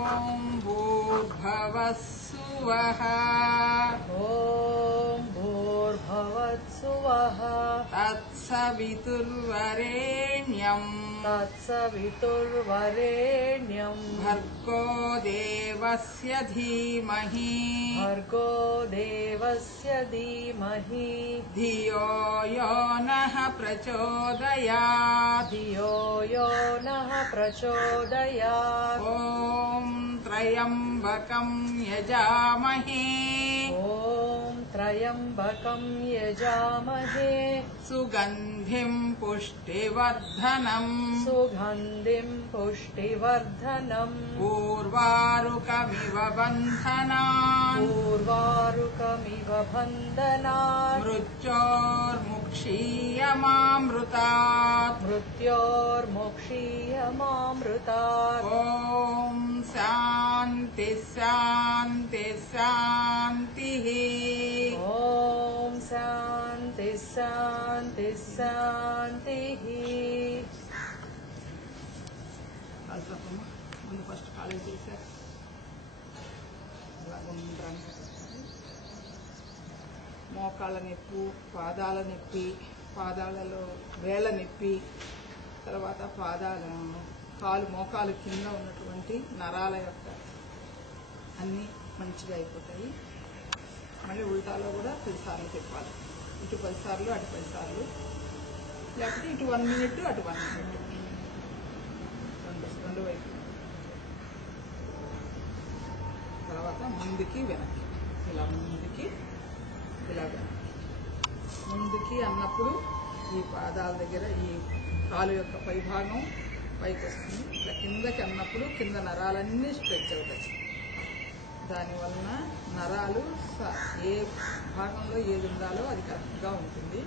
ఓం భూర్భువస్సువః ఓం భూర్భువస్సువః తత్సవితుర్వరేణ్యం తత్సవితుర్వరేణ్యం భర్గో దేవస్య ధీమహి భర్గో దేవస్య ధీమహి ధియో యో నః ప్రచోదయాత్ ధియో యో నః ప్రచోదయాత్ ఓం త్రయంబకం యజామహే ఓం త్రయంబకం యజామహే సుగంధిం పుష్టివర్ధనం సుగంధిం పుష్టివర్ధనం ఊర్వారుకమివ బంధనాన్ పూర్వారుకమివ బంధనాత్ మృత్యోర్ముక్షీయమామృతాత్ మృత్యోర్ముక్షీయమామృతాత్ ఓం శాంతి శాంతి శాంతి ఓం శాంతి శాంతి శాంతి ముందు ఫస్ట్ కాలేజ్ చేశారు మోకాళ్ళ నొప్పి పాదాల నొప్పి పాదాలలో వేళ్ళ నొప్పి తర్వాత కాలు మోకాలు కింద ఉన్నటువంటి నరాల యొక్క అన్నీ మంచిగా అయిపోతాయి. మళ్ళీ ఉల్టాలో కూడా 10 సార్లు తిప్పాలి. ఇటు 10 సార్లు అటు 10 సార్లు, లేకపోతే ఇటు 1 మినిట్ అటు 1 మినిట్, రెండు వైపు. తర్వాత ముందుకి వెనక్కి, ఇలా ముందుకి ఇలా వెనక్కి. ముందుకి అన్నప్పుడు ఈ పాదాల దగ్గర ఈ కాలు యొక్క పై భాగం పైకి వస్తుంది. ఇట్లా కిందకి అన్నప్పుడు కింద నరాలన్నీ స్ట్రెచ్ అవుతాయి. దానివలన నరాలు ఏ భాగంలో ఏది ఉండాలో అది కరెక్ట్గా ఉంటుంది.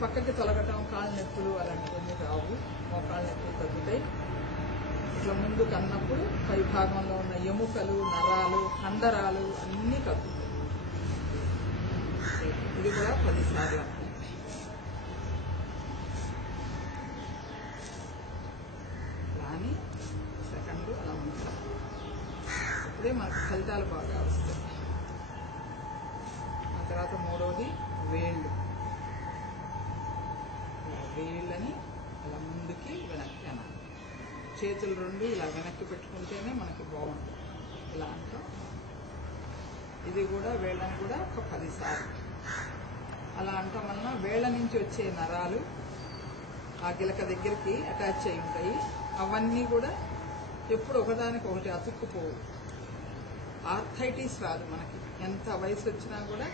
పక్కకి తొలగటం, కాళ్ళ నొప్పులు అలాంటివన్నీ రావు. మోకాళ్ళ నొప్పులు తగ్గుతాయి. ఇట్లా ముందుకు అన్నప్పుడు పై భాగంలో ఉన్న ఎముకలు, నరాలు, కండరాలు అన్నీ కదులుతాయి. ఇది కూడా 10 సార్లు. కానీ సెకండ్ అలా ఉంటాయి. అప్పుడే మనకు ఫలితాలు బాగా వస్తాయి. ఆ తర్వాత మూడవది వేళ్ళు. వేళ్ళని అలా ముందుకి వెనక్కి అనాలి. చేతులు రెండు ఇలా వెనక్కి పెట్టుకుంటేనే మనకి బాగుంటుంది. ఇలా అంటాం. ఇది కూడా వేళ్ళని కూడా ఒక 10 సార్లు అలా అంటాం వలన వేళ్ళ నుంచి వచ్చే నరాలు ఆ గిలక దగ్గరికి అటాచ్ అయి ఉంటాయి. అవన్నీ కూడా ఎప్పుడు ఒకదానికొకటి అతుక్కుపోవు. ఆర్థైటిస్ రాదు మనకి. ఎంత వయసు వచ్చినా కూడా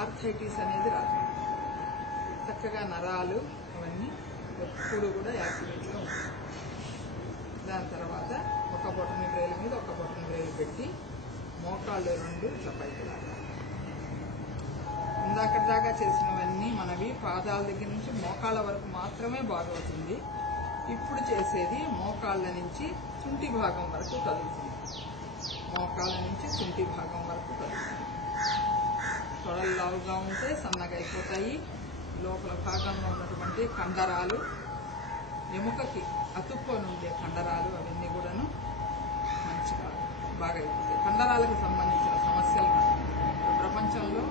ఆర్థైటిస్ అనేది రాదు. చక్కగా నరాలు అవన్నీ ఎప్పుడు కూడా యాక్టివేట్లో ఉంటాయి. దాని తర్వాత ఒక బొటన వేలు మీద ఒక బొటన వేలు పెట్టి మోకాళ్ళు రెండు ఇట్లా పైకి లాగాలి. ఇందాక దాకా చేసినవన్నీ మనవి పాదాల దగ్గర నుంచి మోకాళ్ళ వరకు మాత్రమే బాగవుతుంది. ఇప్పుడు చేసేది మోకాళ్ళ నుంచి తుంటి భాగం వరకు కదులుతుంది. మోకాళ్ళ నుంచి తుంటి భాగం వరకు కదులుతుంది. తొడలు లావుగా ఉంటే సన్నగా అయిపోతాయి. లోపల భాగంలో ఉన్నటువంటి కండరాలు, ఎముకకి అతుక్కొని ఉండే కండరాలు అవన్నీ కూడాను మంచిగా బాగా అయిపోతాయి. కండరాలకు సంబంధించిన సమస్యలు ప్రపంచంలో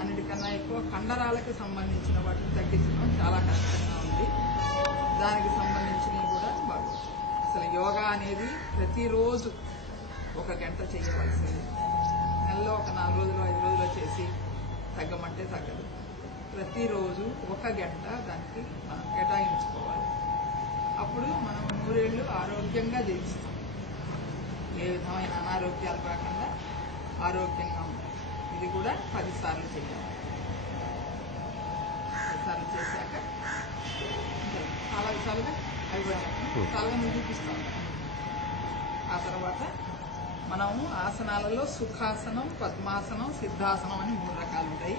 అన్నిటికన్నా ఎక్కువ కండరాలకు సంబంధించిన వాటిని తగ్గించడం చాలా కష్టంగా ఉంది. దానికి సంబంధించినవి కూడా బాగా. అసలు యోగా అనేది ప్రతిరోజు 1 గంట చేయవలసింది. నెలలో ఒక 4 రోజులు 5 రోజులు చేసి తగ్గమంటే తగ్గదు. ప్రతిరోజు 1 గంట దానికి మనం కేటాయించుకోవాలి. అప్పుడు మనం 100 ఏళ్ళు ఆరోగ్యంగా జీవిస్తాం. ఏ విధమైన అనారోగ్యాలు రాకుండా ఆరోగ్యంగా ఉంటాం. ఇది కూడా 10 సార్లు చేయాలి. 10 సార్లు చేశాక చాలా విషయాలుగా అయిపోయాక చాలా మంది చూపిస్తాం. ఆ తర్వాత మనము ఆసనాలలో సుఖాసనం, పద్మాసనం, సిద్ధాసనం అని 3 రకాలు ఉంటాయి.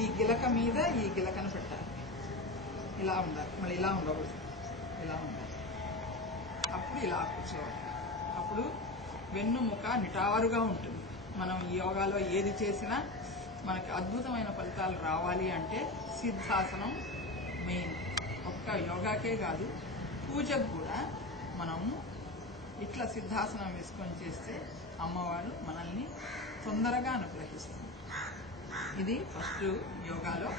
ఈ గిలక మీద ఈ గిలకను పెట్టాలి. ఇలా ఉండాలి. మళ్ళీ ఇలా ఉండకూడదు, ఇలా ఉండాలి. అప్పుడు ఇలా కూర్చోవాలి. అప్పుడు వెన్నుముక నిటారుగా ఉంటుంది. మనం ఈ యోగాలో ఏది చేసినా మనకి అద్భుతమైన ఫలితాలు రావాలి అంటే సిద్ధాసనం మెయిన్. ఒక్క యోగాకే కాదు, పూజకు కూడా మనము ఇట్లా సిద్ధాసనం వేసుకొని చేస్తే అమ్మవారు మనల్ని తొందరగా అనుగ్రహిస్తుంది. ఇది ఫస్ట్ యోగాలో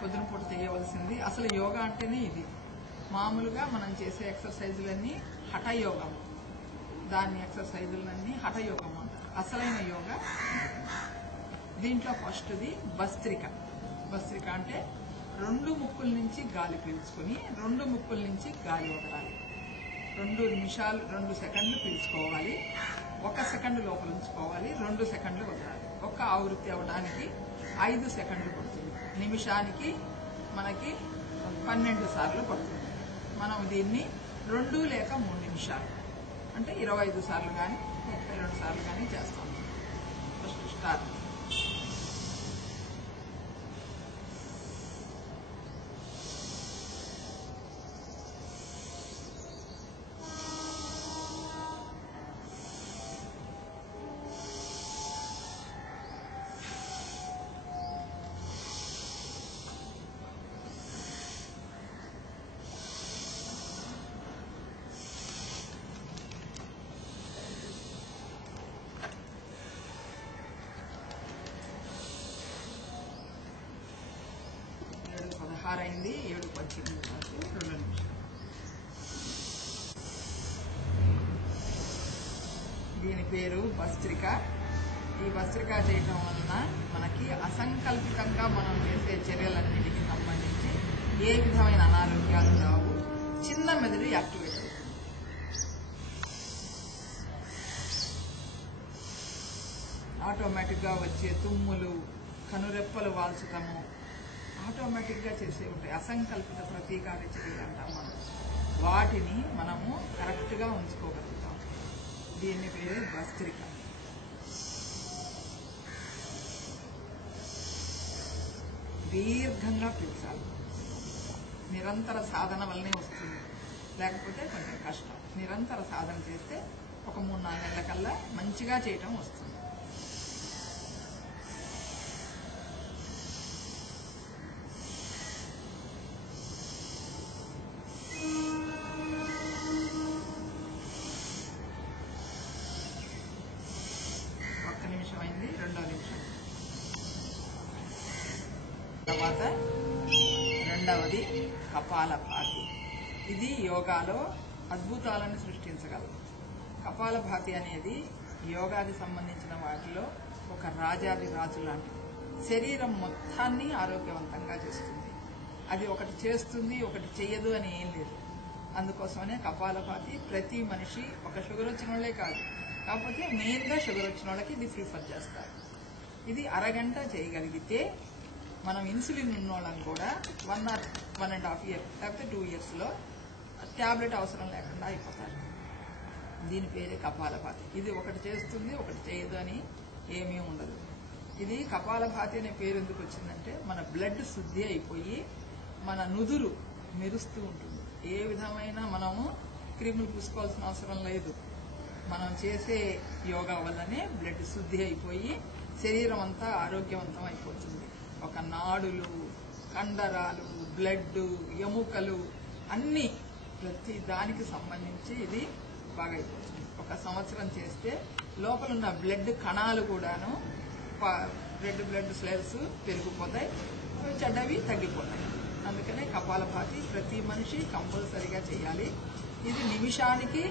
పొద్దున పూట చేయవలసింది. అసలు యోగా అంటేనే ఇది. మామూలుగా మనం చేసే ఎక్సర్సైజులన్నీ హఠయోగం, దాన్ని ఎక్సర్సైజులన్నీ హఠయోగం అంటారు. అసలైన యోగా దీంట్లో ఫస్ట్ది భస్త్రిక. భస్త్రిక అంటే 2 ముక్కుల నుంచి గాలి పీల్చుకొని 2 ముక్కుల నుంచి గాలి వదలాలి. 2 నిమిషాలు 2 సెకండ్లు పీల్చుకోవాలి, 1 సెకండ్ లోపల ఉంచుకోవాలి, 2 సెకండ్లు వదలాలి. ఒక ఆవృత్తి అవ్వడానికి 5 సెకండ్లు పడుతుంది. నిమిషానికి మనకి 12 సార్లు పడుతుంది. మనం దీన్ని 2 లేక 3 నిమిషాలు అంటే 25 సార్లు కానీ 32 సార్లు కానీ చేస్తాం. First start. అయింది 7:18 వరకు 2 నిమిషాలు. దీని పేరు భస్త్రిక. ఈ భస్త్రిక చేయటం వలన మనకి అసంకల్పితంగా మనం చేసే చర్యలన్నిటికీ సంబంధించి ఏ విధమైన అనారోగ్యాలు రావు. చిన్న మెదడు యాక్టివేట్ అవుతుంది. ఆటోమేటిక్గా వచ్చే తుమ్ములు, కనురెప్పలు వాల్చటము ఆటోమేటిక్గా చేసే ఉంటాయి. అసంకల్పిత ప్రతీకార చర్యలు అంటాం మనం. వాటిని మనము కరెక్ట్గా ఉంచుకోగలుగుతాం. దీని పేరు భస్త్రిక. దీర్ఘంగా పీల్చాలి. నిరంతర సాధన వల్లనే వస్తుంది, లేకపోతే కొంచెం కష్టం. నిరంతర సాధన చేస్తే ఒక 3-4 నెలల కల్లా మంచిగా చేయటం వస్తుంది. అయింది 2వ నిమిషం. తర్వాత 2వది కపాలభాతి. ఇది యోగాలో అద్భుతాలను సృష్టించగలదు. కపాలభాతి అనేది యోగాకి సంబంధించిన వాటిలో ఒక రాజాది రాజు లాంటిది. శరీరం మొత్తాన్ని ఆరోగ్యవంతంగా చేస్తుంది. అది ఒకటి చేస్తుంది, ఒకటి చెయ్యదు అని ఏం లేదు. అందుకోసమనే కపాలభాతి ప్రతి మనిషి, ఒక షుగర్ వచ్చిన వాళ్ళే కాదు, కాకపోతే మెయిన్గా షుగర్ వచ్చిన వాళ్ళకి ఇది ప్రిఫర్ చేస్తారు. ఇది అరగంట చేయగలిగితే మనం ఇన్సులిన్ ఉన్నోళ్ళని కూడా 1 or 1.5 year లేకపోతే 2 yearsలో ట్యాబ్లెట్ అవసరం లేకుండా అయిపోతారు. దీని పేరే కపాలభాతి. ఇది ఒకటి చేస్తుంది, ఒకటి చేయదు అని ఏమీ ఉండదు. ఇది కపాలభాతి అనే పేరు ఎందుకు వచ్చిందంటే మన బ్లడ్ శుద్ధి అయిపోయి మన నుదురు మెరుస్తూ ఉంటుంది. ఏ విధమైన మనము క్రీములు పూసుకోవాల్సిన అవసరం లేదు. మనం చేసే యోగా వల్లనే బ్లడ్ శుద్ధి అయిపోయి శరీరం అంతా ఆరోగ్యవంతం అయిపోతుంది. ఒక నాడులు, కండరాలు, బ్లడ్, ఎముకలు అన్నీ ప్రతి దానికి సంబంధించి ఇది బాగా అయిపోతుంది. 1 సంవత్సరం చేస్తే లోపల ఉన్న బ్లడ్ కణాలు కూడాను రెడ్ బ్లడ్ సెల్స్ పెరిగిపోతాయి, చెడ్డవి తగ్గిపోతాయి. అందుకనే కపాలభాతి ప్రతి మనిషి కంపల్సరీగా చేయాలి. ఇది నిమిషానికి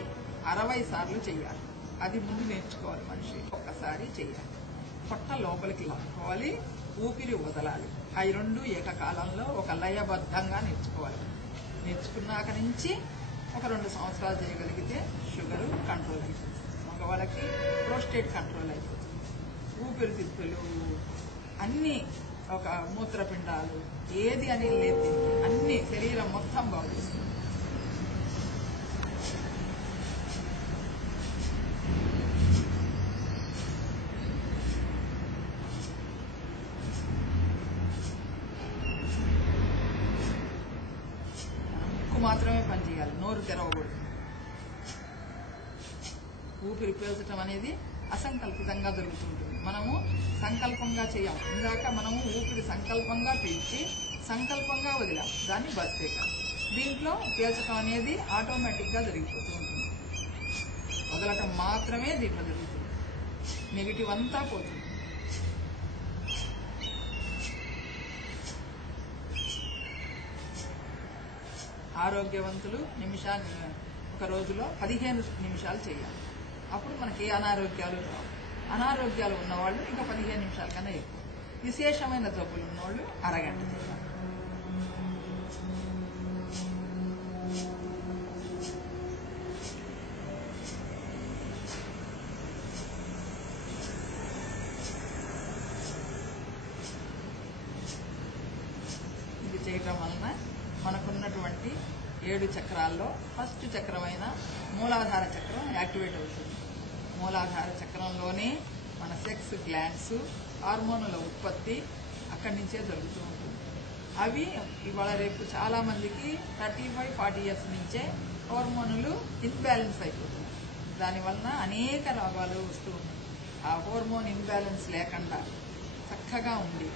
60 సార్లు చేయాలి. అది ముందు నేర్చుకోవాలి మనిషి. ఒక్కసారి చేయాలి. పొట్ట లోపలికి లాక్కోవాలి, ఊపిరి వదలాలి. అవి 2 ఏకకాలంలో ఒక లయబద్ధంగా నేర్చుకోవాలి. నేర్చుకున్నాక నుంచి ఒక 2 సంవత్సరాలు చేయగలిగితే షుగరు కంట్రోల్ అయిపోతుంది. మగవాళ్ళకి ప్రోస్టేట్ కంట్రోల్ అయిపోతుంది. ఊపిరితిత్తులు అన్నీ, ఒక మూత్రపిండాలు ఏది అని లేదు, అన్ని శరీరం మొత్తం బాగుంటుంది. మాత్రమే పనిచేయాలి, నోరు తెరవకూడదు. ఊపిరి పీల్చడం అనేది అసంకల్పితంగా జరుగుతుంటుంది. మనము సంకల్పంగా చేయం. ఇందాక మనము ఊపిరి సంకల్పంగా పీల్చి సంకల్పంగా వదిలాం, దాన్ని భస్త్రిక. దీంట్లో పీల్చడం అనేది ఆటోమేటిక్గా జరిగిపోతూ ఉంటుంది. వదలటం మాత్రమే దీంట్లో జరుగుతుంది. నెగిటివ్ అంతా పోతుంది. ఆరోగ్యవంతులు ఒక రోజులో 15 నిమిషాలు చేయాలి. అప్పుడు మనకి ఏ అనారోగ్యాలు రావు. అనారోగ్యాలు ఉన్నవాళ్ళు ఇంకా 15 నిమిషాల కన్నా ఎక్కువ. విశేషమైన జబ్బులు ఉన్నవాళ్ళు అరగంట చేయాలి. ఇది చేయటం వలన మనకున్నటువంటి 7 చక్రాల్లో ఫస్ట్ చక్రమైన మూలాధార చక్రం యాక్టివేట్ అవుతుంది. మూలాధార చక్రంలోనే మన సెక్స్ గ్లాండ్స్, హార్మోనుల ఉత్పత్తి అక్కడి నుంచే జరుగుతూ ఉంటుంది. అవి ఇవాళ రేపు చాలా మందికి 35-40 ఇయర్స్ నుంచే హార్మోనులు ఇన్బ్యాలెన్స్ అయిపోతున్నాయి. దానివలన అనేక రోగాలు వస్తూ ఉన్నాయి. ఆ హార్మోన్ ఇన్బ్యాలెన్స్ లేకుండా చక్కగా ఉండి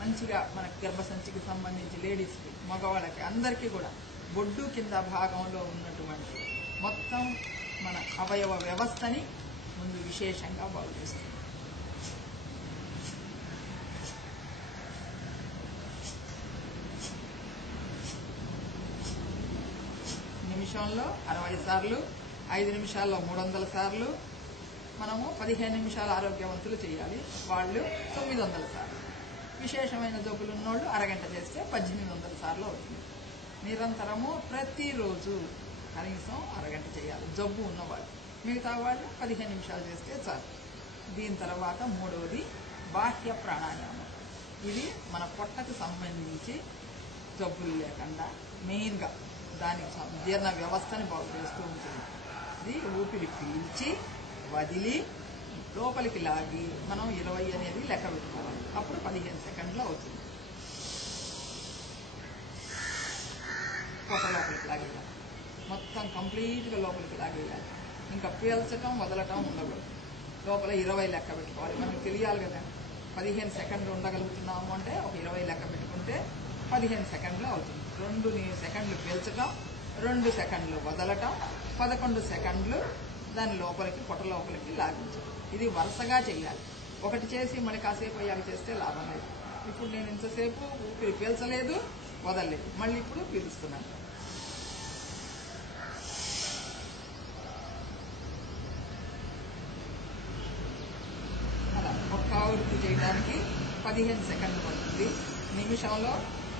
మంచిగా మన గర్భసంచికి సంబంధించి లేడీస్కి, మగవాళ్ళకి, అందరికీ కూడా బొడ్డు కింద భాగంలో ఉన్నటువంటి మొత్తం మన అవయవ వ్యవస్థని ముందు విశేషంగా బాగు చేస్తుంది. నిమిషంలో 60 సార్లు, 5 నిమిషాల్లో 300 సార్లు, మనము 15 నిమిషాలు ఆరోగ్యవంతులు చేయాలి. వాళ్ళు 900 సార్లు. విశేషమైన జబ్బులు ఉన్నోళ్ళు అరగంట చేస్తే 1800 సార్లు అవుతుంది. నిరంతరము ప్రతిరోజు కనీసం అరగంట చేయాలి జబ్బు ఉన్నవాళ్ళు. మిగతా వాళ్ళు 15 నిమిషాలు చేస్తే చాలు. దీని తర్వాత మూడవది బాహ్య ప్రాణాయామం. ఇది మన పొట్టకు సంబంధించి జబ్బులు లేకుండా మెయిన్గా దానికి జీర్ణ వ్యవస్థని బాగు చేస్తూ ఉంటుంది. ఇది ఊపిరి పీల్చి వదిలి లోపలికి లాగి మనం 20 అనేది లెక్క పెట్టుకోవాలి. అప్పుడు 15 సెకండ్లు అవుతుంది. పొట్ట లోపలికి లాగేయాలి, మొత్తం కంప్లీట్గా లోపలికి లాగేయాలి. ఇంకా పీల్చటం వదలటం ఉండకూడదు. లోపల 20 లెక్క పెట్టుకోవాలి. మనకు తెలియాలి కదా, 15 సెకండ్లు ఉండగలుగుతున్నాము అంటే ఒక 20 లెక్క పెట్టుకుంటే 15 సెకండ్లు అవుతుంది. 2 సెకండ్లు పీల్చటం, 2 సెకండ్లు వదలటం, 11 సెకండ్లు దాని లోపలికి పొట్ట లోపలికి లాగించడం. ఇది వరుసగా చేయాలి. ఒకటి చేసి మళ్ళీ కాసేపు అయ్యాక చేస్తే లాభం లేదు. ఇప్పుడు నేను ఇంతసేపు ఊపిరి పీల్చలేదు, వదలలేదు, మళ్ళీ ఇప్పుడు పీలుస్తున్నాను. అలా ఒక్క ఆవృత్తి చేయడానికి 15 సెకండ్లు పడుతుంది. నిమిషంలో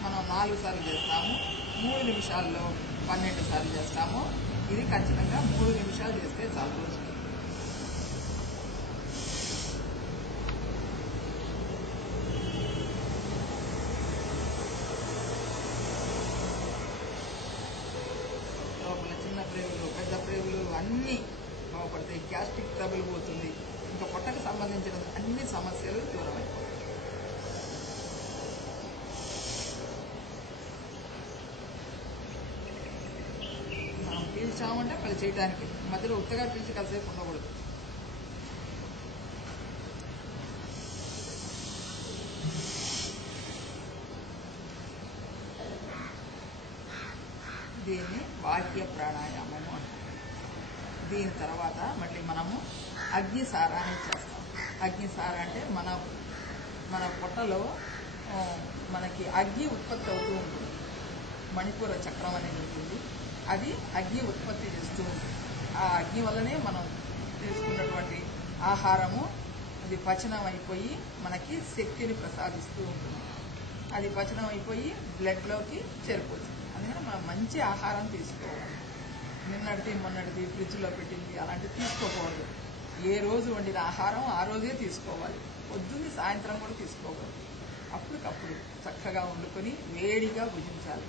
మనం 4 సార్లు చేస్తాము, 3 నిమిషాల్లో 12 సార్లు చేస్తాము. ఇది ఖచ్చితంగా 3 నిమిషాలు చేస్తే చాలా రోజులు. లోపల చిన్న ప్రేగులు, పెద్ద ప్రేగులు అన్నీ బాగుపడతాయి. గ్యాస్ట్రిక్ ట్రబుల్ పోతుంది. ఇంకా పొట్టకు సంబంధించిన అన్ని సమస్యలు దూరం అయిపోతాయి. మనం పీల్చామంటే మళ్ళీ చేయడానికి మధ్యలో ఉత్తగా పీల్చి కాసేపు ఉండకూడదు. దీన్ని బాహ్య ప్రాణాయామము అంటారు. దీని తర్వాత మళ్ళీ మనము అగ్నిసారాన్ని చేస్తాం. అగ్నిసార అంటే మన పొట్టలో మనకి అగ్ని ఉత్పత్తి అవుతూ ఉంటుంది. మణిపూర చక్రం అనేది ఉంటుంది. అది అగ్ని ఉత్పత్తి చేస్తూ ఉంటుంది. ఆ అగ్ని వల్లనే మనం తీసుకున్నటువంటి ఆహారము అది పచనం అయిపోయి మనకి శక్తిని ప్రసాదిస్తూ ఉంటుంది. అది పచనం అయిపోయి బ్లడ్లోకి చేరిపోతుంది. అందుకని మనం మంచి ఆహారం తీసుకోవాలి. నిన్నటిది మొన్నటిది ఫ్రిడ్జ్లో పెట్టింది అలాంటివి తీసుకోకూడదు. ఏ రోజు వండిన ఆహారం ఆ రోజే తీసుకోవాలి. పొద్దున్నే సాయంత్రం కూడా తీసుకోకూడదు. అప్పటికప్పుడు చక్కగా వండుకొని వేడిగా భుజించాలి.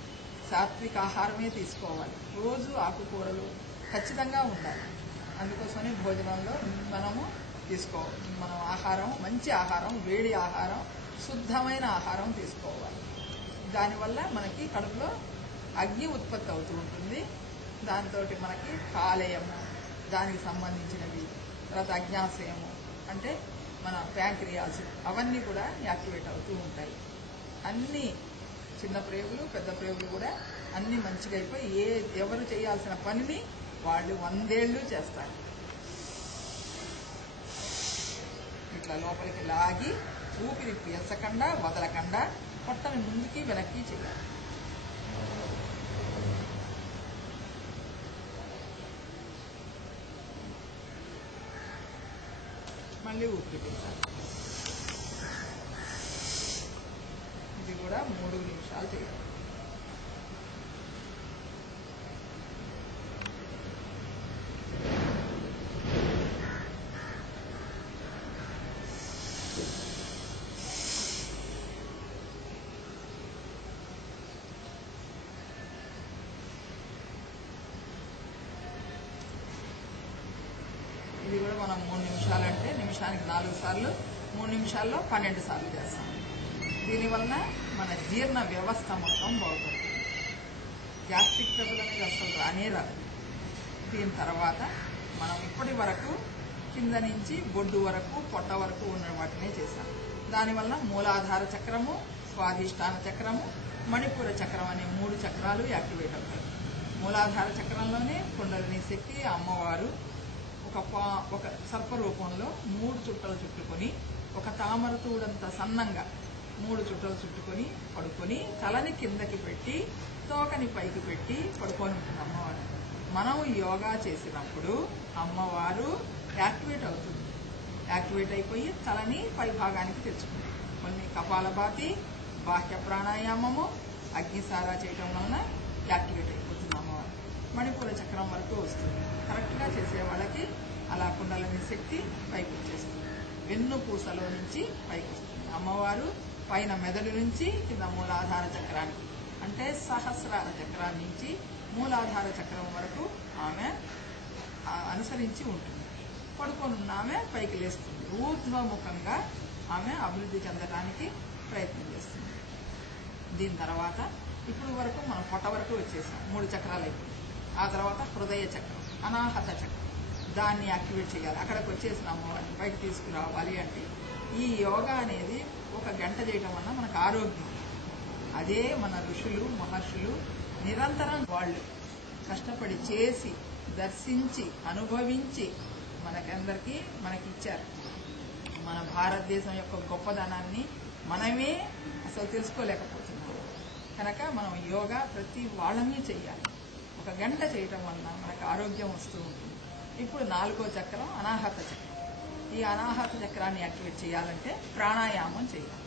సాత్విక ఆహారమే తీసుకోవాలి. రోజు ఆకుకూరలు ఖచ్చితంగా ఉండాలి. అందుకోసమే భోజనంలో మనము మనం ఆహారం మంచి ఆహారం, వేడి ఆహారం, శుద్ధమైన ఆహారం తీసుకోవాలి. దానివల్ల మనకి కడుపులో అగ్ని ఉత్పత్తి అవుతూ ఉంటుంది. దాంతో మనకి కాలేయము, దానికి సంబంధించినవి, తర్వాత అజ్ఞాశయము అంటే మన ప్యాంక్రియాస్, అవన్నీ కూడా యాక్టివేట్ అవుతూ ఉంటాయి. అన్నీ చిన్న ప్రేగులు, పెద్ద ప్రేగులు కూడా అన్నీ మంచిగా అయిపోయి ఎవరు చేయాల్సిన పనిని వాళ్ళు 100 ఏళ్ళు చేస్తారు. ఇట్లా లోపలికి లాగి ఊపిరి పీల్చకుండా వదలకుండా పొట్టని ముందుకి వెనక్కి చేయాలి. మళ్ళీ ఊపిరి పీల్చాలి. ఇది కూడా 3 నిమిషాలు చేయాలి. ఇది కూడా మనం 3 నిమిషాలు అంటే నిమిషానికి 4 సార్లు, 3 నిమిషాల్లో 12 సార్లు చేస్తాం. దీనివలన మన జీర్ణ వ్యవస్థ మొత్తం బాగుపడుతుంది. గ్యాస్ట్రిక్ ట్రబుల్ అనేది అసలు రానే రాదు. దీని తర్వాత మనం ఇప్పటి వరకు కింద నుంచి బొడ్డు వరకు పొట్ట వరకు ఉన్న వాటినే చేశాం. దానివల్ల మూలాధార చక్రము, స్వాధిష్టాన చక్రము, మణిపూర చక్రం అనే 3 చక్రాలు యాక్టివేట్ అవుతాయి. మూలాధార చక్రంలోనే కుండలిని శక్తి అమ్మవారు ఒక సర్ప రూపంలో 3 చుట్టలు చుట్టుకొని, ఒక తామర తూడంత సన్నంగా 3 చుట్టలు చుట్టుకొని పడుకొని తలని కిందకి పెట్టి తోకని పైకి పెట్టి పడుకొని ఉంటుంది అమ్మవారు. మనం యోగా చేసినప్పుడు అమ్మవారు యాక్టివేట్ అవుతుంది. యాక్టివేట్ అయిపోయి తలని పై భాగానికి తెచ్చుకుంటుంది. కొన్ని కపాలభాతి, బాహ్య ప్రాణాయామము, అగ్నిసారా చేయటం వలన యాక్టివేట్ అయిపోతుంది అమ్మవారు. మణిపూర చక్రం వరకు వస్తుంది. కరెక్ట్గా చేసే వాళ్ళకి అలా కుండలిని శక్తి పైకి వచ్చేస్తుంది. వెన్నుపూసలో నుంచి పైకి వస్తుంది అమ్మవారు. పైన మెదడు నుంచి కింద మూలాధార చక్రానికి అంటే సహస్రార చక్రం నుంచి మూలాధార చక్రం వరకు ఆమె అనుసరించి ఉంటుంది. పడుకొని ఆమె పైకి లేస్తుంది. ఊర్ధ్వముఖంగా ఆమె అభివృద్ధి చెందడానికి ప్రయత్నం చేస్తుంది. దీని తర్వాత ఇప్పుడు వరకు మనం పొట్ట వరకు వచ్చేసాం. 3 చక్రాలు అయిపోయి ఆ తర్వాత హృదయ చక్రం, అనాహత చక్రం, దాన్ని యాక్టివేట్ చేయాలి. అక్కడికి వచ్చేసిన అమ్మవారిని పైకి తీసుకురావాలి అంటే ఈ యోగా అనేది 1 గంట చేయటం వల్ల మనకు ఆరోగ్యం. అదే మన ఋషులు మహర్షులు నిరంతరం వాళ్ళు కష్టపడి చేసి దర్శించి అనుభవించి మనకిచ్చారు. మన భారతదేశం యొక్క గొప్పదనాన్ని మనమే అసలు తెలుసుకోలేకపోతున్నాం. కనుక మనం యోగా ప్రతి వాళ్ళని చెయ్యాలి. 1 గంట చేయటం వల్ల మనకు ఆరోగ్యం వస్తూ ఉంటుంది. ఇప్పుడు 4వ చక్రం అనాహత చక్రం. ఈ అనాహత చక్రాన్ని యాక్టివేట్ చేయాలంటే ప్రాణాయామం చేయాలి.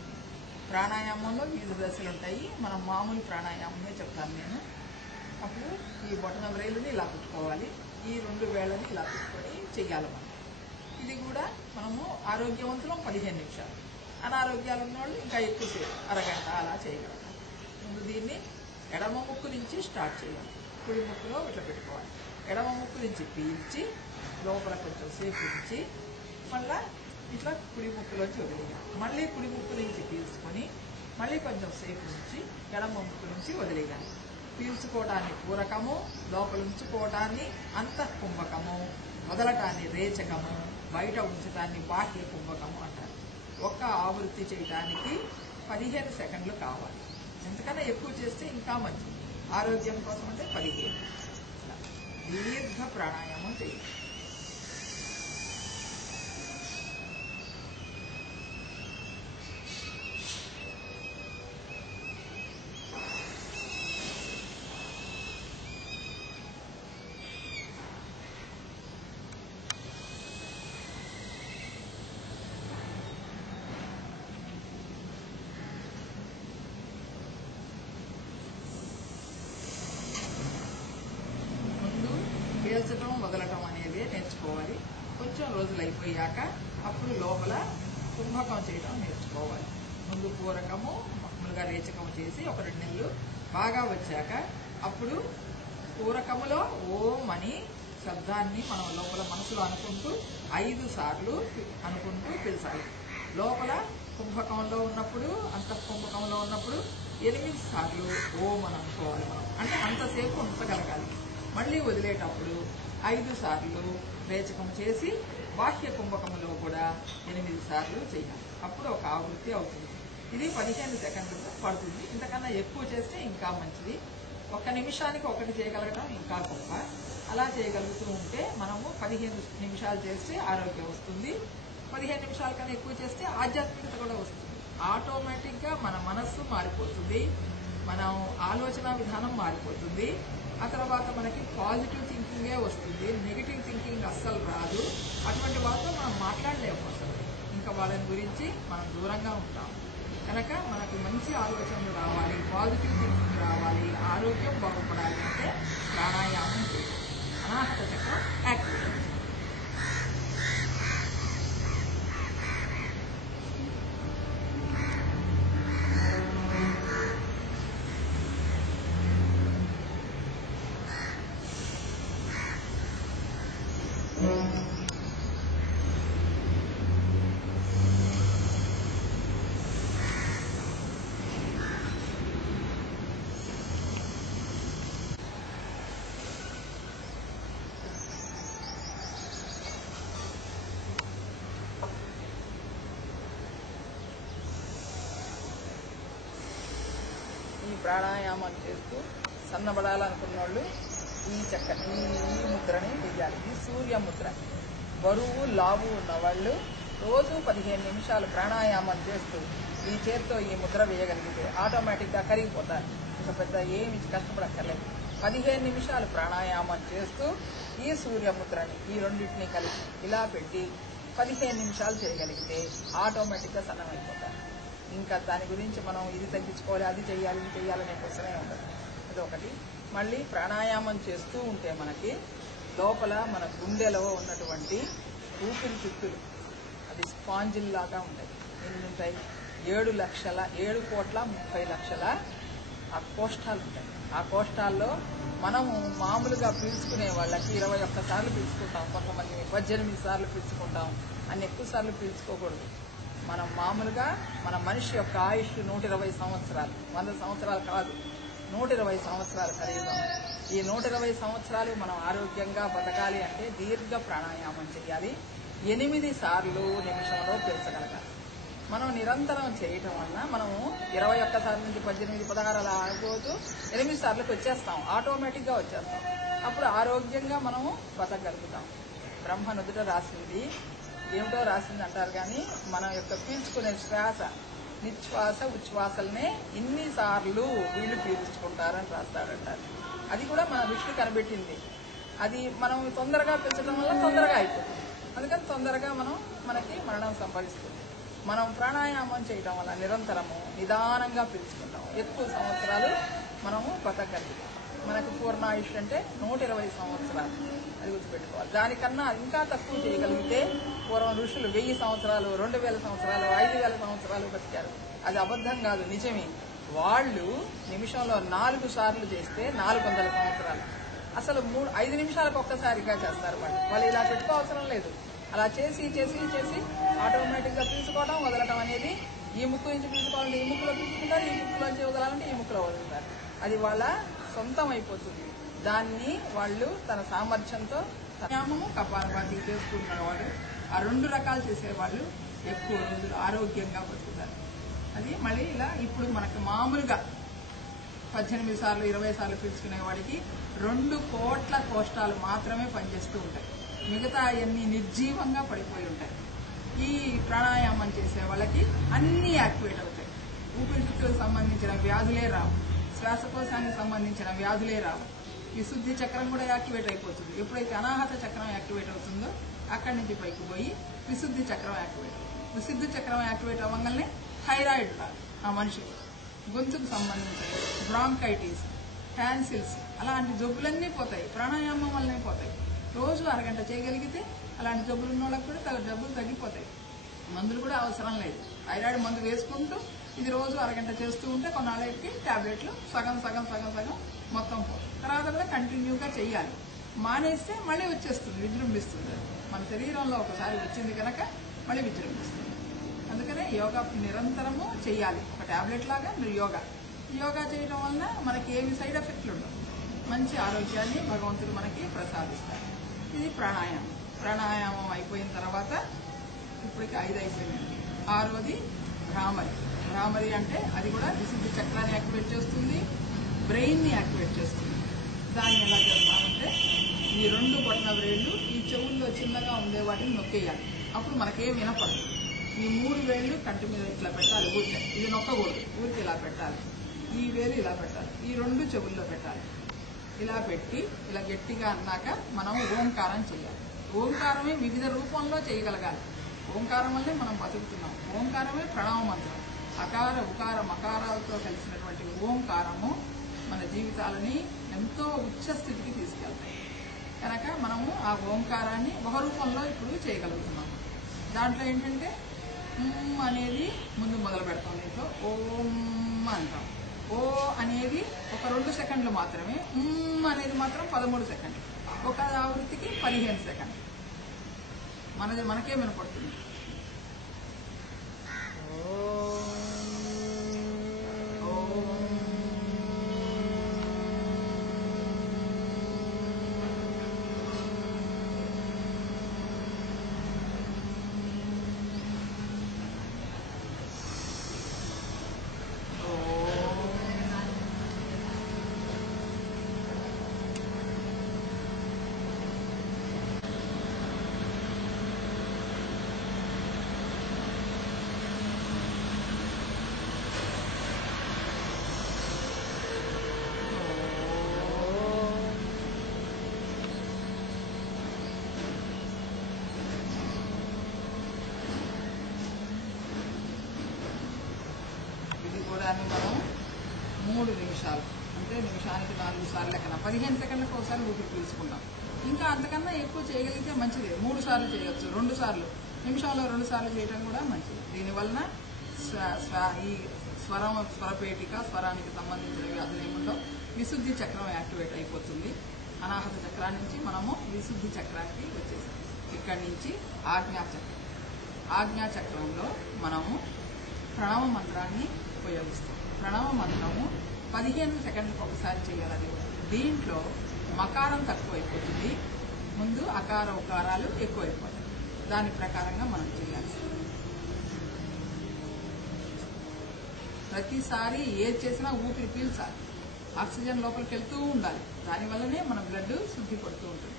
ప్రాణాయామంలో 5 దశలు ఉంటాయి. మనం మామూలు ప్రాణాయామమే చెప్తాను నేను. అప్పుడు ఈ బొటన వ్రేలుని ఇలా పెట్టుకోవాలి, ఈ 2 వేళ్ళని ఇలా పెట్టుకొని చెయ్యాలి మనం. ఇది కూడా మనము ఆరోగ్యవంతులం 15 నిమిషాలు, అనారోగ్యాలు ఉన్నవాళ్ళు ఇంకా ఎక్కువసేపు అరగంట అలా చేయగలుగుతాం. ముందు దీన్ని ఎడమ ముక్కు నుంచి స్టార్ట్ చేయాలి. కుడి ముక్కులో ఇట్లా పెట్టుకోవాలి. ఎడమ ముక్కు నుంచి పీల్చి లోపల కొంచెం సేపు ఉంచి మళ్ళీ ఇట్లా కుడి ముక్కులోంచి వదిలేయాలి. మళ్ళీ కుడి ముక్కు నుంచి పీల్చుకొని మళ్ళీ కొంచెం సేపు ఉంచి ఎడమ ముక్కు నుంచి వదిలేయాలి. పీల్చుకోవడాన్ని పూరకము, లోపల ఉంచుకోవడాన్ని అంతఃకుంభకము, వదలటాన్ని రేచకము, బయట ఉంచడాన్ని బాహ్య కుంభకము అంటారు. ఒక్క ఆవృత్తి చేయడానికి 15 సెకండ్లు కావాలి. ఎంతకన్నా ఎక్కువ చేస్తే ఇంకా మంచిది. ఆరోగ్యం కోసం అంటే 15. దీర్ఘ ప్రాణాయామం చేయాలి. పీల్చడం వదలటం అనేది నేర్చుకోవాలి. కొంచెం రోజులు అయిపోయాక అప్పుడు లోపల కుంభకం చేయడం నేర్చుకోవాలి. ముందు పూరకము మామూలుగా రేచకము చేసి 1-2 నెలలు బాగా వచ్చాక అప్పుడు పూరకములో ఓం అని శబ్దాన్ని మనం లోపల మనసులో అనుకుంటూ 5 సార్లు అనుకుంటూ పిలిచాలి. లోపల కుంభకంలో ఉన్నప్పుడు అంతఃకుంభకంలో ఉన్నప్పుడు 8 సార్లు ఓం అని అనుకోవాలి మనం. అంటే అంతసేపు ఉంచగలగాలి. మళ్ళీ వదిలేటప్పుడు 5 సార్లు రేచకం చేసి బాహ్య కుంభకంలో కూడా 8 సార్లు చేయాలి. అప్పుడు ఒక ఆవృత్తి అవుతుంది. ఇది 15 సెకండ్లు పడుతుంది. ఇంతకన్నా ఎక్కువ చేస్తే ఇంకా మంచిది. 1 నిమిషానికి 1 చేయగలగడం ఇంకా గొప్ప. అలా చేయగలుగుతూ ఉంటే మనము 15 నిమిషాలు చేస్తే ఆరోగ్యం వస్తుంది. 15 నిమిషాల కన్నా ఎక్కువ చేస్తే ఆధ్యాత్మికత కూడా వస్తుంది. ఆటోమేటిక్గా మన మనస్సు మారిపోతుంది, మనం ఆలోచన విధానం మారిపోతుంది. ఆ తర్వాత మనకి పాజిటివ్ థింకింగే వస్తుంది, నెగిటివ్ థింకింగ్ అస్సలు రాదు. అటువంటి వాళ్ళతో మనం మాట్లాడలేము అసలు. ఇంకా వాళ్ళని గురించి మనం దూరంగా ఉంటాం. కనుక మనకు మంచి ఆలోచనలు రావాలి, పాజిటివ్ థింకింగ్ రావాలి, ఆరోగ్యం బాగుపడాలి అంటే ప్రాణాయామం చేయాలి. అనాహత చక్రం యాక్టివేట్. ప్రాణాయామాలు చేస్తూ సన్నబడాలనుకున్న వాళ్ళు ఈ ముద్రని వేయాలి. ఈ సూర్య ముద్ర. బరువు లావు ఉన్న వాళ్ళు రోజు 15 నిమిషాలు ప్రాణాయామం చేస్తూ ఈ చేతితో ఈ ముద్ర వేయగలిగితే ఆటోమేటిక్గా కరిగిపోతారు. ఇంకా పెద్ద ఏమి కష్టపడక్కర్లేదు. 15 నిమిషాలు ప్రాణాయామం చేస్తూ ఈ సూర్యముద్రని ఈ రెండింటిని కలిపి ఇలా పెట్టి 15 నిమిషాలు చేయగలిగితే ఆటోమేటిక్గా సన్నమైపోతారు. ఇంకా దాని గురించి మనం ఇది తగ్గించుకోవాలి, అది చేయాలి, ఇది చేయాలనే కోసమే ఉండదు. అదొకటి. మళ్ళీ ప్రాణాయామం చేస్తూ ఉంటే మనకి లోపల మన గుండెలో ఉన్నటువంటి ఊపిరితిత్తులు అది స్పాంజిల్లాగా ఉంటాయి. ఎన్ని ఉంటాయి? 7,30,00,000 ఆ కోష్టాలు ఉంటాయి. ఆ కోష్టాల్లో మనము మామూలుగా పీల్చుకునే వాళ్ళకి 21 సార్లు పీల్చుకుంటాం, కొంతమంది 18 సార్లు పీల్చుకుంటాం. అన్ని ఎక్కువ సార్లు పీల్చుకోకూడదు. మనం మామూలుగా మన మనిషి యొక్క ఆయుష్ 120 సంవత్సరాలు, 100 సంవత్సరాలు కాదు, 120 సంవత్సరాలు ఖరీదు. ఈ 120 సంవత్సరాలు మనం ఆరోగ్యంగా బతకాలి అంటే దీర్ఘ ప్రాణాయామం చేయాలి. 8 సార్లు నిమిషంలో పీల్చగలగాలి. మనం నిరంతరం చేయటం వలన మనము 21 సార్లు నుంచి 18, 16 అలా ఆగిపోతూ 8 సార్లకు వచ్చేస్తాం, ఆటోమేటిక్గా వచ్చేస్తాం. అప్పుడు ఆరోగ్యంగా మనము బతకగలుగుతాం. బ్రహ్మ నుదుట రాసింది ఏమిటో రాసింది అంటారు, కానీ మన యొక్క పీల్చుకునే శ్వాస, నిశ్వాస ఉచ్ఛ్వాసలనే ఇన్నిసార్లు వీళ్ళు పీల్చుకుంటారని రాస్తారంటారు. అది కూడా మన దృష్టి కనిపెట్టింది. అది మనం తొందరగా పీల్చడం వల్ల తొందరగా అయిపోతుంది. అందుకని తొందరగా మనకి మరణం సంభవిస్తుంది. మనం ప్రాణాయామం చేయటం వల్ల నిరంతరము నిదానంగా పీల్చుకుంటాం. ఎక్కువ సంవత్సరాలు మనము బతకగలుగుతాం. మనకు పూర్ణాయుష్ అంటే 120 సంవత్సరాలు. అది గుర్తుపెట్టుకోవాలి. దానికన్నా ఇంకా తక్కువ చేయగలిగితే పూర్వం ఋషులు 1000 సంవత్సరాలు, 2000 సంవత్సరాలు, 5000 సంవత్సరాలు బతికారు. అది అబద్ధం కాదు, నిజమే. వాళ్ళు నిమిషంలో 4 సార్లు చేస్తే 400 సంవత్సరాలు. అసలు 5 నిమిషాలకు ఒక్కసారిగా చేస్తారు. వాళ్ళు ఇలా పెట్టుకోవసరం లేదు. అలా చేసి చేసి చేసి ఆటోమేటిక్గా పీల్చుకోవడం వదలటం అనేది, ఈ ముక్కు నుంచి పీల్చుకోవాలంటే ఈ ముక్కులో పీల్చుకుంటారు, ఈ ముక్కులోంచి వదలాలంటే ఈ ముక్కులో వదులుతారు. అది వాళ్ళ సొంతం అయిపోతుంది. దాన్ని వాళ్ళు తన సామర్థ్యంతో వ్యాయామము కపాలభాతి చేసుకున్నవాడు, ఆ 2 రకాలు చేసేవాళ్ళు ఎక్కువ రోజులు ఆరోగ్యంగా బతుకుతారు. అది మళ్ళీ ఇలా ఇప్పుడు మనకు మామూలుగా 18 సార్లు 20 సార్లు పీల్చుకునే వాడికి 2 కోట్ల కోష్టాలు మాత్రమే పనిచేస్తూ ఉంటాయి. మిగతా అవన్నీ నిర్జీవంగా పడిపోయి ఉంటాయి. ఈ ప్రాణాయామం చేసే వాళ్ళకి అన్నీ యాక్టివేట్ అవుతాయి. ఊపిరితిత్తులకు సంబంధించిన వ్యాధులే రావు, శ్వాసకోశానికి సంబంధించిన వ్యాధులే రావు. విశుద్ధి చక్రం కూడా యాక్టివేట్ అయిపోతుంది. ఎప్పుడైతే అనాహత చక్రం యాక్టివేట్ అవుతుందో అక్కడి నుంచి పైకి పోయి విశుద్ధి చక్రం యాక్టివేట్ అవుతుంది. విశుద్ధి చక్రం యాక్టివేట్ అవ్వగానే థైరాయిడ్ రాదు ఆ మనిషికి, గొంతుకు సంబంధించిన బ్రాంకైటిస్, టాన్సిల్స్ అలాంటి జబ్బులన్నీ పోతాయి. ప్రాణాయామం వల్లనే పోతాయి. రోజు అరగంట చేయగలిగితే అలాంటి జబ్బులు ఉన్న వాళ్ళకి కూడా జబ్బులు తగ్గిపోతాయి. మందులు కూడా అవసరం లేదు. థైరాయిడ్ మందు వేసుకుంటూ ఇది రోజు అరగంట చేస్తూ ఉంటే కొన్నాళ్ళకి టాబ్లెట్లు సగం సగం సగం సగం మొత్తం పోతుంది. తర్వాత కూడా కంటిన్యూగా చేయాలి. మానేస్తే మళ్ళీ వచ్చేస్తుంది, విజృంభిస్తుంది. మన శరీరంలో ఒకసారి వచ్చింది కనుక మళ్ళీ విజృంభిస్తుంది. అందుకనే యోగా నిరంతరము చేయాలి. ఒక టాబ్లెట్ లాగా యోగా చేయడం వలన మనకి ఏమి సైడ్ ఎఫెక్ట్లు ఉండవు. మంచి ఆరోగ్యాన్ని భగవంతుడు మనకి ప్రసాదిస్తారు. ఇది ప్రాణాయామం. ప్రాణాయామం అయిపోయిన తర్వాత ఇప్పటికి 5 అయిపోయిందండి. 6వది భ్రామరి. భ్రామరి అంటే అది కూడా విశుద్ధి చక్రాన్ని యాక్టివేట్ చేస్తుంది, బ్రెయిన్ని యాక్టివేట్ చేస్తుంది. దాన్ని ఎలా చేస్తామంటే ఈ నొక్కేయాలి. అప్పుడు మనకేం వినపడదు. ఈ 3 వేళ్ళు కంటి మీద ఇట్లా పెట్టాలి. ఊరికే ఇది నొక్కకూడదు, ఊరికి ఇలా పెట్టాలి. ఈ వేలు ఇలా పెట్టాలి, ఈ 2 చెవుల్లో పెట్టాలి. ఇలా పెట్టి ఇలా గట్టిగా అన్నాక మనం ఓంకారం చేయాలి. ఓంకారమే వివిధ రూపంలో చేయగలగాలి. ఓంకారం వల్లే మనం బతుకుతున్నాం. ఓంకారమే ప్రణవ మంత్రం. అకార ఉకార మకారాలతో కలిసినటువంటి ఓంకారము మన జీవితాలని ఎంతో ఉచ్చ స్థితికి తీసుకెళ్తాయి. కనుక మనము ఆ ఓంకారాన్ని ఒక రూపంలో ఇప్పుడు చేయగలుగుతున్నాము. దాంట్లో ఏంటంటే అనేది ముందు మొదలు పెడతాం. దీంట్లో ఓం అంటాం. ఓ అనేది ఒక 2 సెకండ్లు మాత్రమే, అనేది మాత్రం 13 సెకండ్లు. ఒక ఆవృత్తికి 15 సెకండ్లు. మనకే వినపడుతుంది. దాన్ని మనం 3 నిమిషాలు అంటే నిమిషానికి 4 సార్లు లెక్కన 15 సెకండ్లకు ఒకసారి ఊపిరి పీల్చుకుంటాం. ఇంకా అంతకన్నా ఎక్కువ చేయగలిగితే మంచిది. 3 సార్లు చేయొచ్చు, 2 సార్లు, నిమిషంలో 2 సార్లు చేయడం కూడా మంచిది. దీనివలన ఈ స్వరపేటిక స్వరానికి సంబంధించిన వ్యాధులు ఏముండో విశుద్ధి చక్రం యాక్టివేట్ అయిపోతుంది. అనాహత చక్రాన్ని నుంచి మనము విశుద్ధి చక్రానికి వచ్చేసాం. ఇక్కడి నుంచి ఆజ్ఞాచక్రం. ఆజ్ఞాచక్రంలో మనము ప్రణవ మంత్రాన్ని ఉపయోగిస్తాం. ప్రణవ మంత్రము 15 సెకండ్లకు ఒకసారి చేయాలి. దీంట్లో మకారం తక్కువైపోతుంది, ముందు అకార ఉకారాలు ఎక్కువైపోతాయి. దాని ప్రకారంగా మనం చేయాలి. ప్రతిసారి ఏది చేసినా ఊపిరి పీల్చాలి. ఆక్సిజన్ లోపలికి వెళ్తూ ఉండాలి. దానివల్లనే మన బ్లడ్ శుద్ధి పడుతూ ఉంటుంది.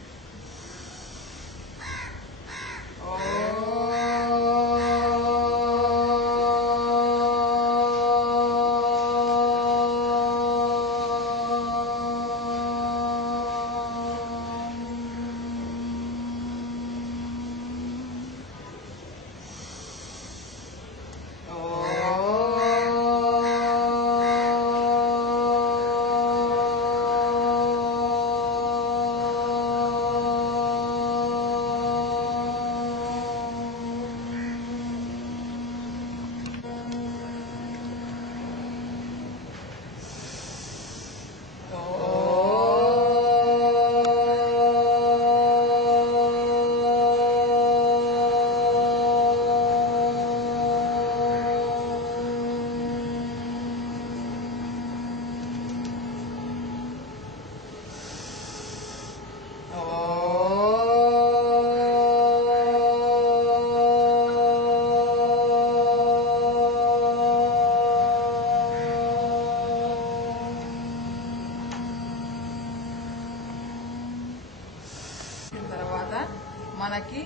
మనకి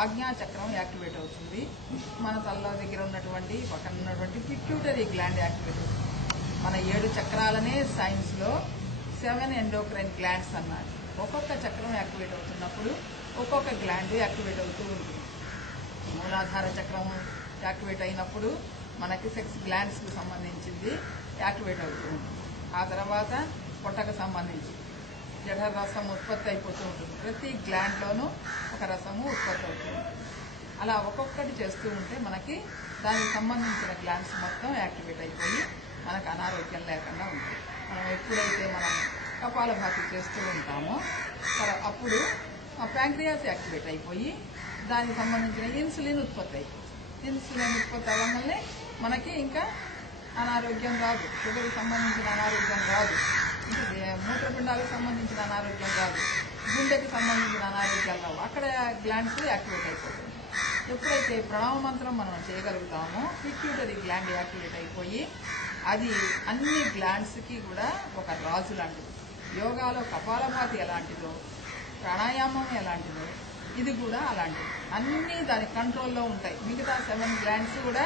ఆజ్ఞాచక్రం యాక్టివేట్ అవుతుంది. మన తల దగ్గర ఉన్నటువంటి పక్కన ఉన్నటువంటి పిట్యూటరీ గ్లాండ్ యాక్టివేట్ అవుతుంది. మన 7 చక్రాలనే సైన్స్ లో 7 ఎండోక్రైన్ గ్లాండ్స్ అన్నారు. ఒక్కొక్క చక్రం యాక్టివేట్ అవుతున్నప్పుడు ఒక్కొక్క గ్లాండ్ యాక్టివేట్ అవుతూ ఉంటుంది. మూలాధార చక్రం యాక్టివేట్ అయినప్పుడు మనకి 6 గ్లాండ్స్ కు సంబంధించింది యాక్టివేట్ అవుతూ ఉంటుంది. ఆ తర్వాత పొట్టకు సంబంధించి జఠ రసం ఉత్పత్తి అయిపోతూ ఉంటుంది. ప్రతి గ్లాండ్లోనూ ఒక రసము ఉత్పత్తి అవుతూ ఉంటుంది. అలా ఒక్కొక్కటి చేస్తూ ఉంటే మనకి దానికి సంబంధించిన గ్లాండ్స్ మొత్తం యాక్టివేట్ అయిపోయి మనకు అనారోగ్యం లేకుండా ఉంటుంది. మనం ఎప్పుడైతే మనం కపాలభాతి చేస్తూ ఉంటామో అప్పుడు ఆ ప్యాంక్రియాస్ యాక్టివేట్ అయిపోయి దానికి సంబంధించిన ఇన్సులిన్ ఉత్పత్తి అయిపోతుంది. ఇన్సులిన్ ఉత్పత్తి అవ్వగానే మనకి ఇంకా అనారోగ్యం రాదు. షుగర్కి సంబంధించిన అనారోగ్యం రాదు. మూత్రపిండాలకు సంబంధించిన అనారోగ్యం రాదు. గుండెకి సంబంధించిన అనారోగ్యాలు రావు. అక్కడ గ్లాండ్స్ యాక్టివేట్ అయిపోతుంది. ఎప్పుడైతే ప్రణవ మంత్రం మనం చేయగలుగుతామో పిట్యూటరీ గ్లాండ్ యాక్టివేట్ అయిపోయి అది అన్ని గ్లాండ్స్కి కూడా ఒక రాజు లాంటిది. యోగాలో కపాలభాతి ఎలాంటిదో, ప్రాణాయామం ఎలాంటిదో, ఇది కూడా అలాంటిది. అన్నీ దాని కంట్రోల్లో ఉంటాయి. మిగతా 7 గ్లాండ్స్ కూడా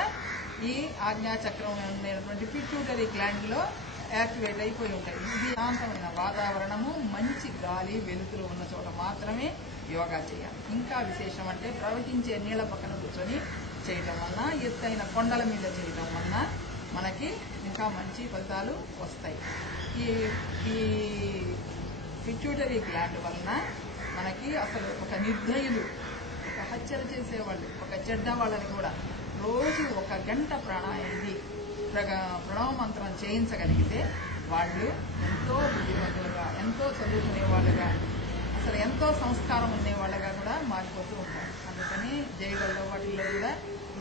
ఈ ఆజ్ఞాచక్రం ఉండేటువంటి పిట్యూటరీ గ్లాండ్ లో యాక్టివేట్ అయిపోయి ఉంటాయి. ఇది శాంతమైన వాతావరణము, మంచి గాలి, వెలుతురు ఉన్న చోట మాత్రమే యోగా చేయాలి. ఇంకా విశేషం అంటే ప్రవహించే నీళ్ల పక్కన కూర్చొని చేయటం వలన, ఎత్తైన కొండల మీద చేయటం వలన మనకి ఇంకా మంచి ఫలితాలు వస్తాయి. ఈ పిట్యూటరీ గ్లాండ్ వలన మనకి అసలు ఒక నిర్దయులు, ఒక హత్యలు చేసేవాళ్ళు, ఒక చెడ్డ వాళ్ళని కూడా రోజు 1 గంట ప్రణవ మంత్రం చేయించగలిగితే వాళ్ళు ఎంతో బుద్ధిమంతులుగా, ఎంతో చదువుకునే వాళ్ళుగా, అసలు ఎంతో సంస్కారం ఉండేవాళ్ళగా కూడా మారిపోతూ ఉంటారు. అందుకని జైళ్ళలో వాటిల్లో కూడా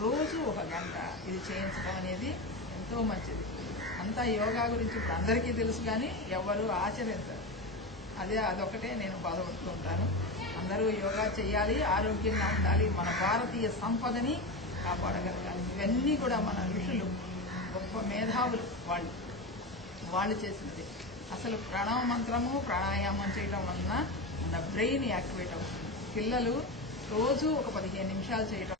రోజు 1 గంట ఇది చేయించడం అనేది ఎంతో మంచిది. అంతా యోగా గురించి ఇప్పుడు అందరికీ తెలుసు, కానీ ఎవరు ఆచరించరు. అదొకటే నేను బాధపడుతూ ఉంటాను. అందరూ యోగా చేయాలి, ఆరోగ్యంగా ఉండాలి, మన భారతీయ సంపదని కాపాడగలగాలి. ఇవన్నీ కూడా మన ఋషులు, గొప్ప మేధావులు వాళ్ళు చేసినది. అసలు ప్రణవ మంత్రము, ప్రాణాయామం చేయడం వలన మన బ్రెయిన్ యాక్టివేట్ అవుతుంది. పిల్లలు రోజు ఒక 15 నిమిషాలు చేయటం